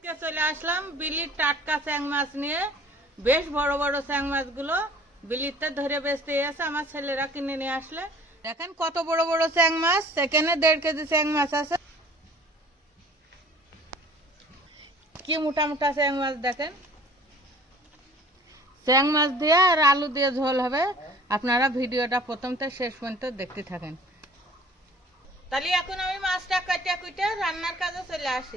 আজকে চলে আসলাম বিলির টাটকা চ্যাং মাছ নিয়ে। বেশ বড় বড় চ্যাং মাছগুলো বিলিতে ধরে বেচতে এসে আমার ছেলেরা কিনে নিয়ে আসলে। দেখেন কত বড় বড় চ্যাং মাছ, সেখানে দেড় কেজি চ্যাং মাছ আছে। কি মোটা মোটা চ্যাং মাছ দেখেন। চ্যাং মাছ দিয়ে আর আলু দিয়ে ঝোল হবে। আপনারা ভিডিওটা প্রথম থেকে শেষ পর্যন্ত দেখতে থাকেন। তাহলে এখন আমি মাছটা কাটিয়া কুইটে রান্নার কাজে চলে আসি।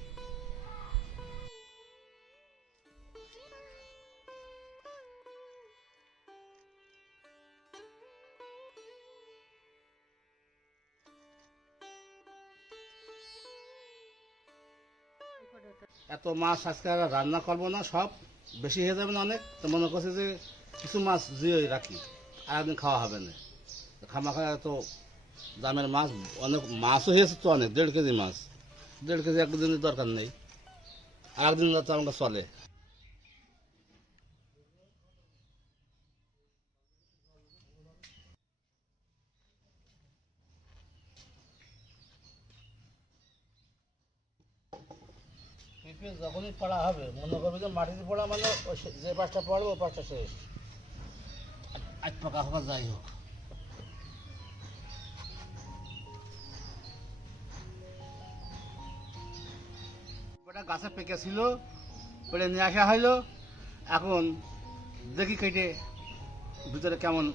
এত মাছ আজকে রান্না করব না, সব বেশি হয়ে যাবে না অনেক। তো মনে করছে যে কিছু মাছ জিয়ে রাখি, আর একদিন খাওয়া হবে না। খামা খাওয়া তো দামের মাছ, অনেক মাছও হয়েছে তো অনেক, দেড় কেজি মাছ। দেড় কেজি একদিনের দরকার নেই, আর একদিন তো আমাকে চলে। যখনই পড়া হবে মনে করবে যে মাটিতে পড়া মানে যে পাঁচটা পড়বে ওই পাঁচটা শেষ। আজ পাকা হোক আর যাই হোক। ওটা গাছে পেকে ছিল ওটা নিয়ে আসা হইল এখন দেখি কেটে ভিতরে কেমন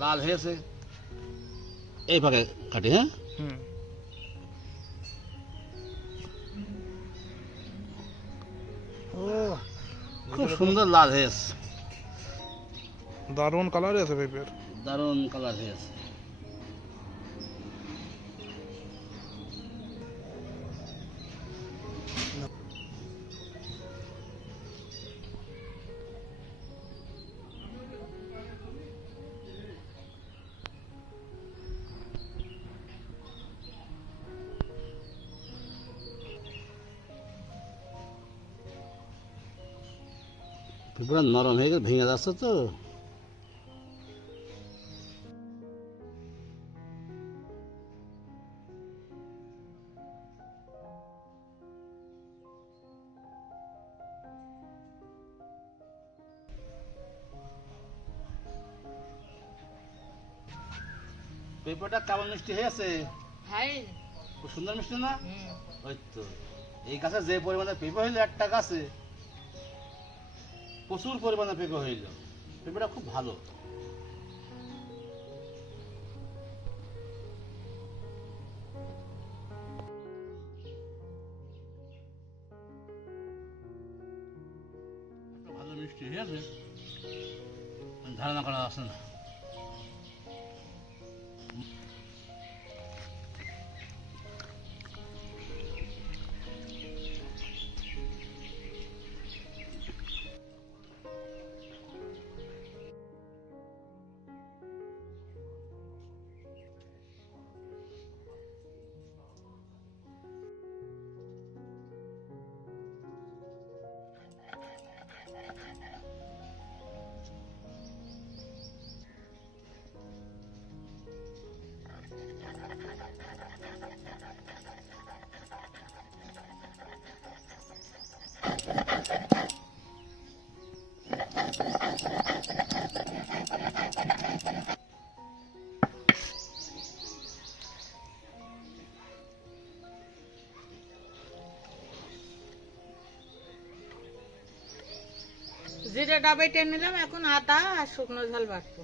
লাল হয়েছে। এইভাবে কাটি হ্যাঁ? ও খুব সুন্দর লাল হয়েছে। দারুণ কালার হয়েছে পেঁপের দারুণ কালার হয়েছে। পুরো নরম হয়ে গেছে ভেঙে যাচ্ছে তো। পেঁপেটা কেমন মিষ্টি হয়েছে খুব সুন্দর মিষ্টি না? ওই তো এই গাছে যে পরিমাণে পেঁপে হইল একটা গাছে প্রচুর পরিমাণে পেঁপে হইল পেঁপেটা খুব ভালো। ভালো মিষ্টি হয়েছে ধারণা করা আসে না। জিরে ডাবাইটে নিলাম এখন আদা আর শুকনো ঝাল বাটবো।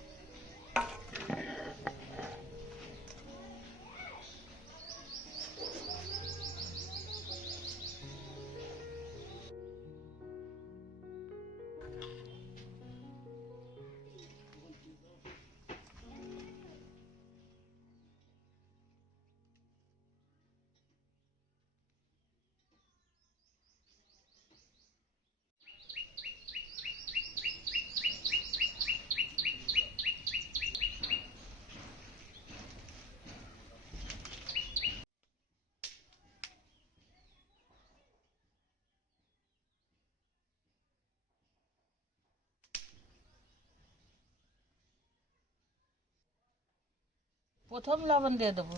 প্রথম লবণ দিয়ে দেবো।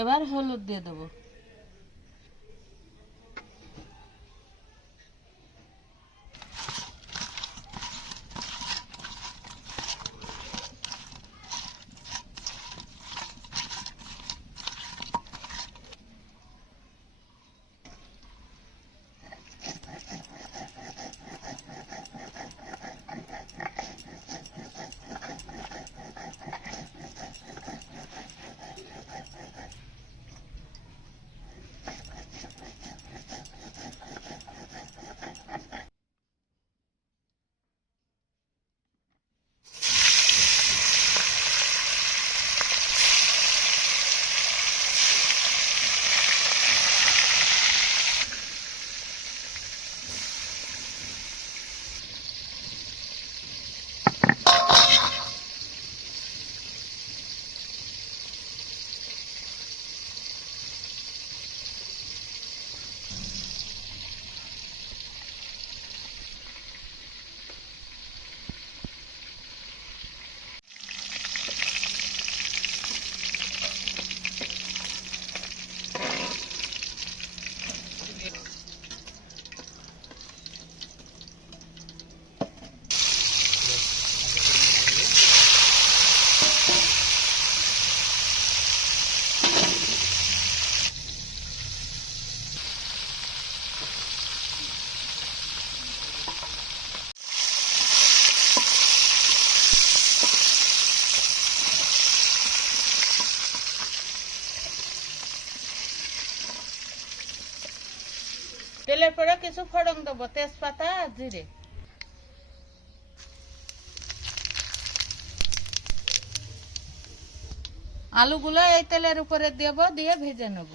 এবার হলুদ দিয়ে দেবো। তেলের পরে কিছু ফড়ং দেবো, তেজপাতা আর জিরে। আলুগুলো এই তেলের উপরে দেব, দিয়ে ভেজে নেব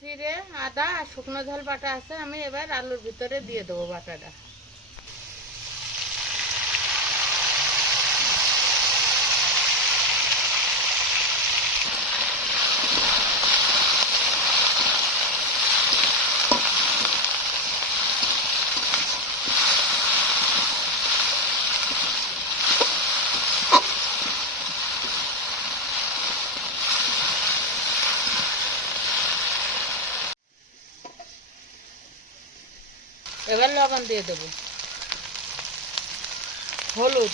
জিরে আদা আর শুকনো ঝাল বাটা আছে আমি এবার আলুর ভিতরে দিয়ে দেবো বাটাটা। এবার লবণ দিয়ে দেবো। হলুদ।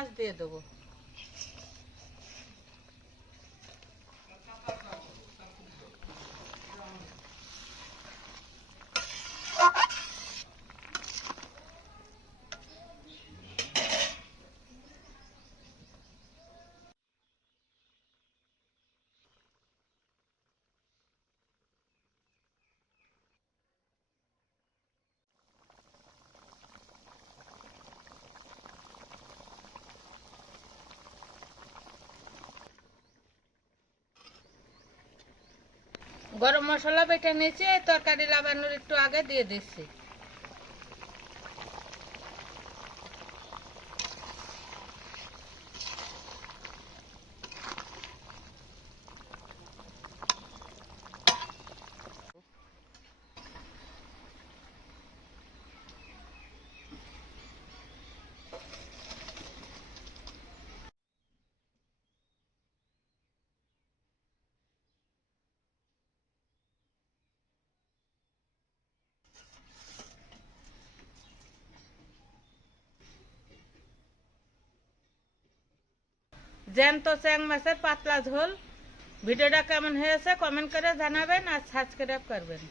মাছ দিয়ে দেবো। গরম মশলা বেটে নিয়েছি তরকারি লাগানোর একটু আগে দিয়ে দিচ্ছি জ্যান্ত চ্যাং মাছের পাতলা ঝোল। ভিডিওটা কেমন হয়েছে কমেন্ট করে জানাবেন আর সাবস্ক্রাইব করবেন।